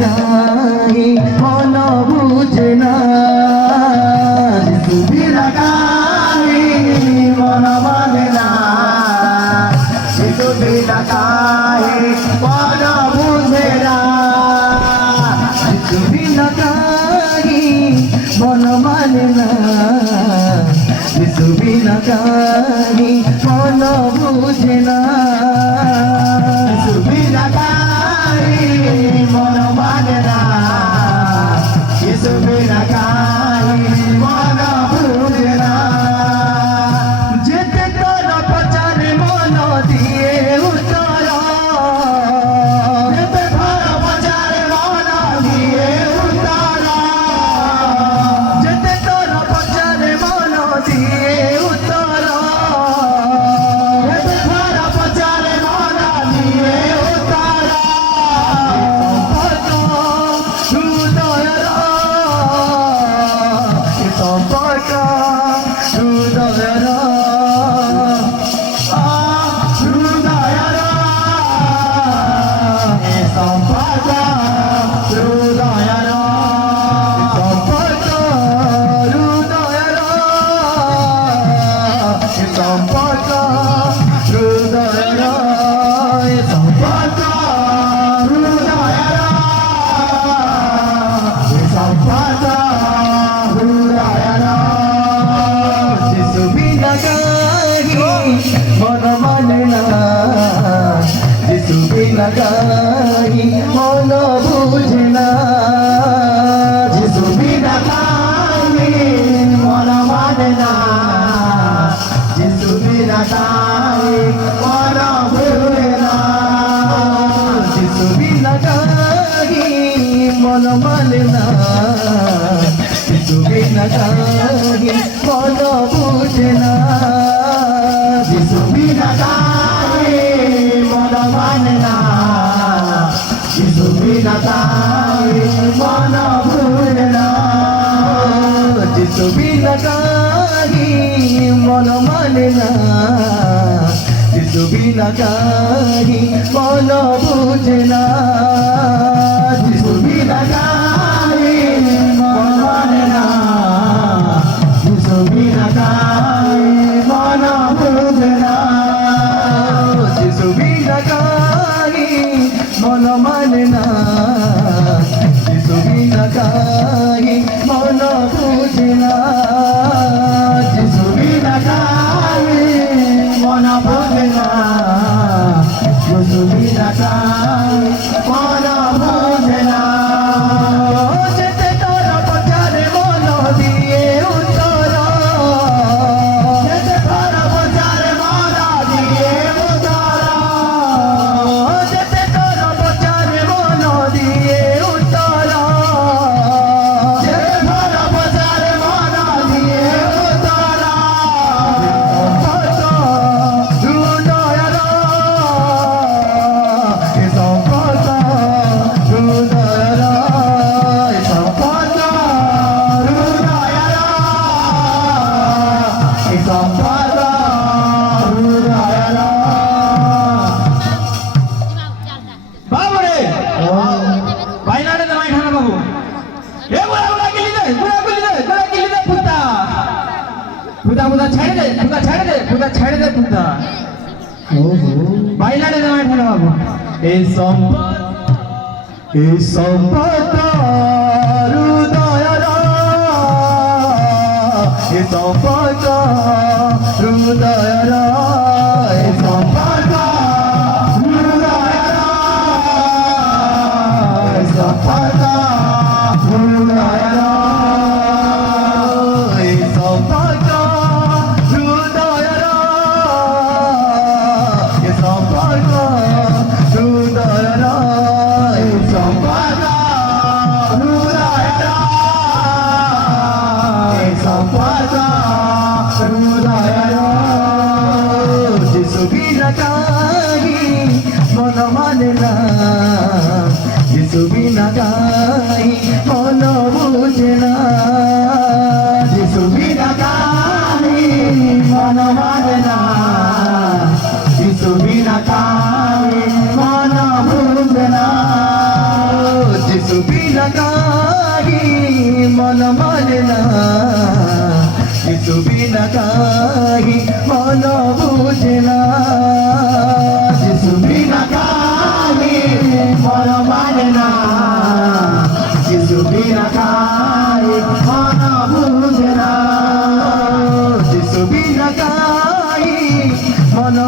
কাহি মন বুঝে না যিশু বিনা কাহি মন মানে না যিশু বিনা কাহি মন বুঝে না যিশু বিনা কাহি মন মানে না যিশু বিনা কাহি মন বুঝে না যিশু বিনা কাহি মন মানে না যিশু বিনা কাহি মন বুঝে না যেতে তোর প্রচারে মন দিয়ে উত্তর যেতে তোর প্রচারে মন দিয়ে উত্তর যেতে তোর প্রচারে মন দিয়ে উত্তর যেতে তোর প্রচারে মন দিয়ে উত্তর সম্পর্ক হৃদয়ের সম্পর্ক হৃদয়ের সম্পর্ক হৃদয়ের সম্পর্ক হৃদয়ের সম্পর্ক হৃদয়ের সম্পর্ক হৃদয়ের যিশু বিনা কাহি মন মানে না যিশু বিনা কাহি মন বুঝে না যিশু বিনা কাহি মন মানে না যিশু বিনা কাহি মন বুঝে না যিশু বিনা কাহি মন মানে না যিশু বিনা কাহি মন বুঝে না যিশু বিনা কাহি মন মানে না যিশু বিনা কাহি মন বুঝে না যিশু বিনা কাহি মন মানে না যিশু বিনা কাহি মন বুঝে না যিশু বিনা কাহি মন মানে না যিশু বিনা কাহি মন বুঝে না যিশু বিনা কাহি মন মানে না যিশু বিনা কাহি মন বুঝে না যিশু বিনা কাহি মন বুঝে না যিশু বিনা কাহি মন বুঝে না যেতে তোর প্রচারে মন দিয়ে উত্তর যেতে তোর প্রচারে মন দিয়ে উত্তর যেতে তোর প্রচারে মন দিয়ে উত্তর যেতে তোর প্রচারে মন দিয়ে উত্তর সম্পর্ক হৃদয়ের সম্পর্ক হৃদয়ের সম্পর্ক হৃদয়ের বাবুরে বাইনারে দামাই খানা বাবু এ বুড়া গিলি দে পুতা পুতা পুতা ছেড়ে দে পুতা ছেড়ে দে পুতা ছেড়ে দে পুতা ওহো বাইনারে দামাই খানা বাবু এই সম্পর্ক হৃদয়ের এই সম্পর্ক হৃদয়ের এই সম্পর্ক হৃদয়ের এই সম্পর্ক হৃদয়ের এই সম্পর্ক হৃদয়ের এই সম্পর্ক হৃদয়ের এই সম্পর্ক হৃদয়ের এই সম্পর্ক হৃদয়ের যিশু বিনা কাহি মন মানে না যিশু বিনা কাহি মন বুঝে না যিশু বিনা কাহি মন মানে না যিশু বিনা কাহি মন বুঝে না যিশু